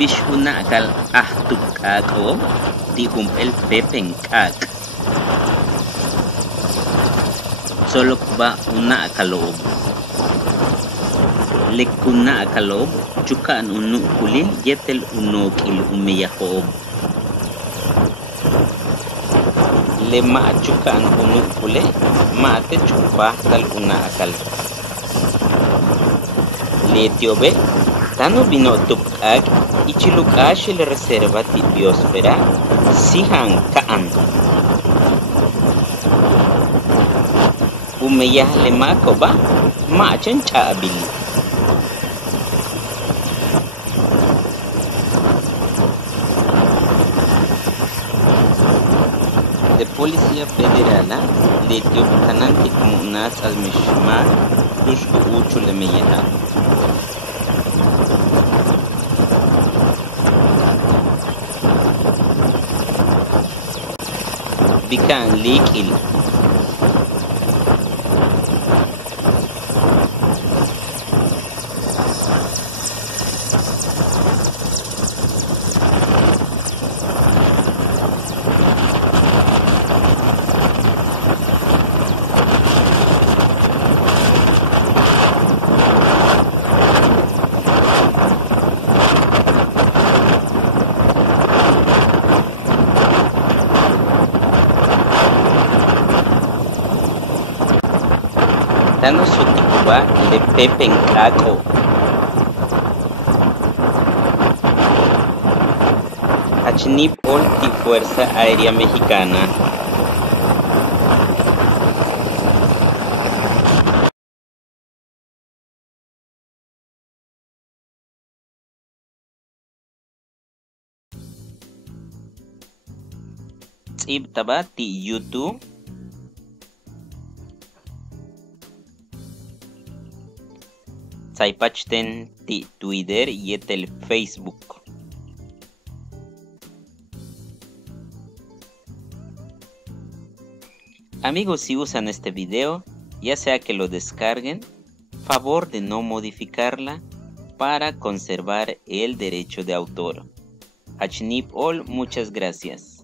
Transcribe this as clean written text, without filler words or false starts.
bishuna akal ahtukako tihum el pepen kak. Solo ba una akalob. Lekuna akalob chukan unu kulil yetel unokil umeyahob. Le ma chukan unu kule mate chupah tal una akal. Le tiobe tano vino tupkak ichilukash le reserva ti biosfera sihan kaan. Umeyah le makoba machan chaabili. De Policía Federal le dio canante como unas almishma tushku uchu le meyaha. Bikan likil. Tano sutikuba le pepen kako. Achnip ol ti Fuerza Aérea Mexicana. Tsib taba ti YouTube. Saypachten ti Twitter y el Facebook. Amigos, si usan este video, ya sea que lo descarguen, favor de no modificarla para conservar el derecho de autor. Achnip ol, muchas gracias.